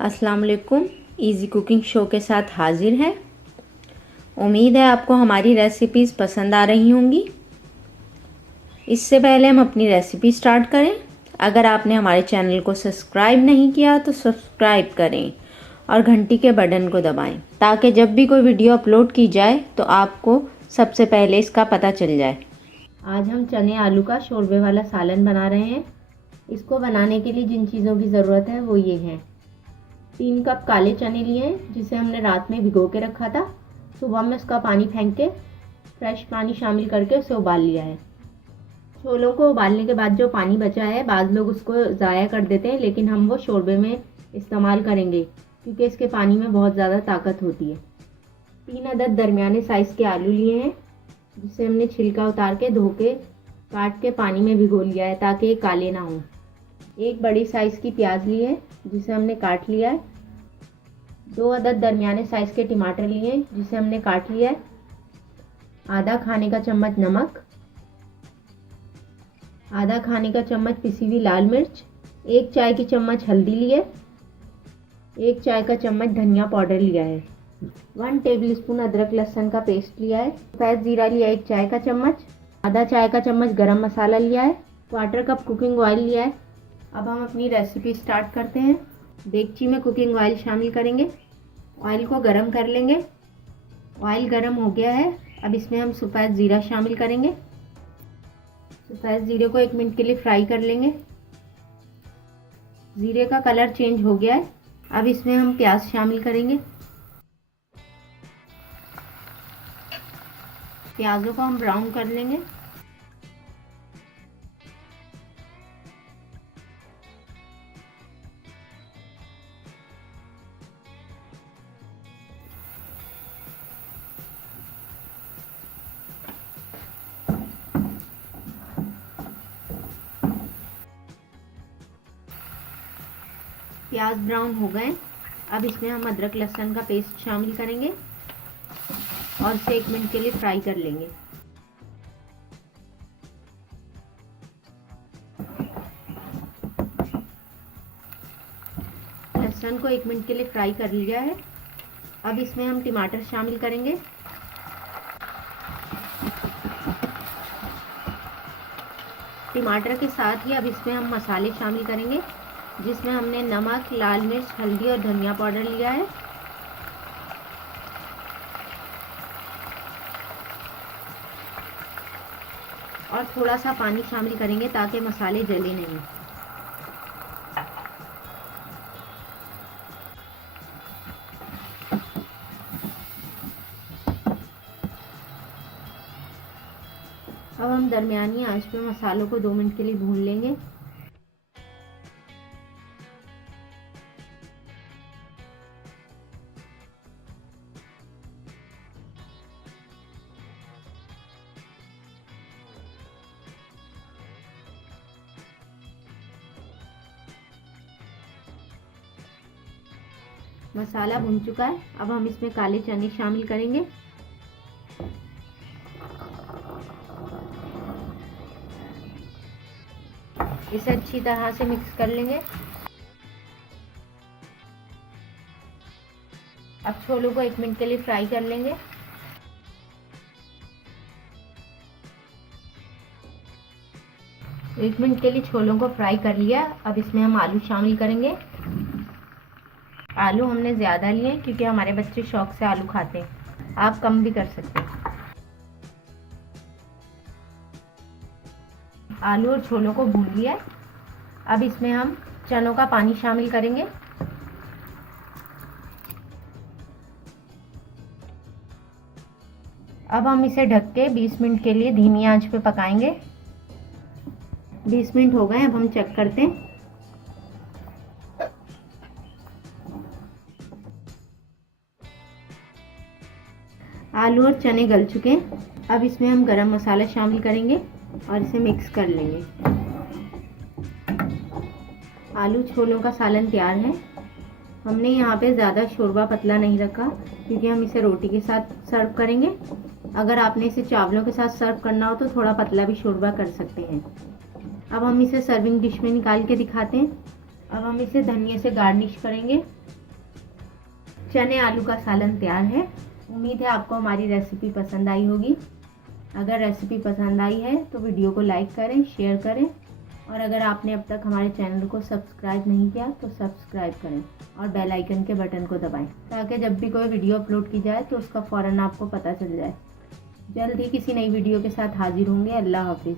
अस्सलाम वालेकुम। Easy cooking show के साथ हाजिर है। उम्मीद है आपको हमारी रेसिपीज़ पसंद आ रही होंगी। इससे पहले हम अपनी रेसिपी स्टार्ट करें, अगर आपने हमारे चैनल को सब्सक्राइब नहीं किया तो सब्सक्राइब करें और घंटी के बटन को दबाएं ताकि जब भी कोई वीडियो अपलोड की जाए तो आपको सबसे पहले इसका पता चल जाए। आज हम चने आलू का शोरबे वाला सालन बना रहे हैं। इसको बनाने के लिए जिन चीज़ों की ज़रूरत है वो ये हैं। 3 कप काले चने लिए हैं जिसे हमने रात में भिगो के रखा था। सुबह में उसका पानी फेंक के फ्रेश पानी शामिल करके उसे उबाल लिया है। छोलों को उबालने के बाद जो पानी बचा है, बाद लोग उसको ज़ाया कर देते हैं, लेकिन हम वो शोरबे में इस्तेमाल करेंगे क्योंकि इसके पानी में बहुत ज़्यादा ताकत होती है। 3 अदद दरमियाने साइज़ के आलू लिए हैं जिसे हमने छिलका उतार के धो के काट के पानी में भिगो लिया है ताकि ये काले ना हों। 1 बड़ी साइज़ की प्याज ली है जिसे हमने काट लिया है। 2 अदद दरमियाने साइज़ के टमाटर लिए हैं जिसे हमने काट लिया है। आधा खाने का चम्मच नमक, आधा खाने का चम्मच पिसी हुई लाल मिर्च, 1 चाय की चम्मच हल्दी लिए, 1 चाय का चम्मच धनिया पाउडर लिया है। 1 टेबलस्पून अदरक लहसुन का पेस्ट लिया है। सफ़ेद जीरा लिया 1 चाय का चम्मच, आधा चाय का चम्मच गरम मसाला लिया है। 1/4 कप कुकिंग ऑयल लिया है। अब हम अपनी रेसिपी स्टार्ट करते हैं। देगची में कुकिंग ऑयल शामिल करेंगे। ऑयल को गरम कर लेंगे। ऑयल गरम हो गया है। अब इसमें हम सफ़ेद ज़ीरा शामिल करेंगे। सफ़ेद ज़ीरे को 1 मिनट के लिए फ्राई कर लेंगे। ज़ीरे का कलर चेंज हो गया है। अब इसमें हम प्याज शामिल करेंगे। प्याज़ों को हम ब्राउन कर लेंगे। प्याज ब्राउन हो गए। अब इसमें हम अदरक लहसुन का पेस्ट शामिल करेंगे और इसे 1 मिनट के लिए फ्राई कर लेंगे। लहसुन को 1 मिनट के लिए फ्राई कर लिया है। अब इसमें हम टमाटर शामिल करेंगे। टमाटर के साथ ही अब इसमें हम मसाले शामिल करेंगे जिसमें हमने नमक, लाल मिर्च, हल्दी और धनिया पाउडर लिया है। और थोड़ा सा पानी शामिल करेंगे ताकि मसाले जले नहीं। अब हम दरमियानी आंच पे मसालों को 2 मिनट के लिए भून लेंगे। मसाला भुन चुका है। अब हम इसमें काले चने शामिल करेंगे। इसे अच्छी तरह से मिक्स कर लेंगे। अब छोलों को 1 मिनट के लिए फ्राई कर लेंगे। एक मिनट के लिए छोलों को फ्राई कर लिया। अब इसमें हम आलू शामिल करेंगे। आलू हमने ज़्यादा लिए हैं क्योंकि हमारे बच्चे शौक से आलू खाते हैं। आप कम भी कर सकते हैं। आलू और छोलों को भून लिया। अब इसमें हम चनों का पानी शामिल करेंगे। अब हम इसे ढक के 20 मिनट के लिए धीमी आंच पे पकाएंगे। 20 मिनट हो गए। अब हम चेक करते हैं। आलू और चने गल चुके हैं। अब इसमें हम गरम मसाला शामिल करेंगे और इसे मिक्स कर लेंगे। आलू छोलों का सालन तैयार है। हमने यहाँ पे ज़्यादा शोरबा पतला नहीं रखा क्योंकि हम इसे रोटी के साथ सर्व करेंगे। अगर आपने इसे चावलों के साथ सर्व करना हो तो थोड़ा पतला भी शोरबा कर सकते हैं। अब हम इसे सर्विंग डिश में निकाल के दिखाते हैं। अब हम इसे धनिया से गार्निश करेंगे। चने आलू का सालन तैयार है। उम्मीद है आपको हमारी रेसिपी पसंद आई होगी। अगर रेसिपी पसंद आई है तो वीडियो को लाइक करें, शेयर करें और अगर आपने अब तक हमारे चैनल को सब्सक्राइब नहीं किया तो सब्सक्राइब करें और बेल आइकन के बटन को दबाएं ताकि जब भी कोई वीडियो अपलोड की जाए तो उसका फ़ौरन आपको पता चल जाए। जल्द ही किसी नई वीडियो के साथ हाजिर होंगे। अल्लाह हाफिज़।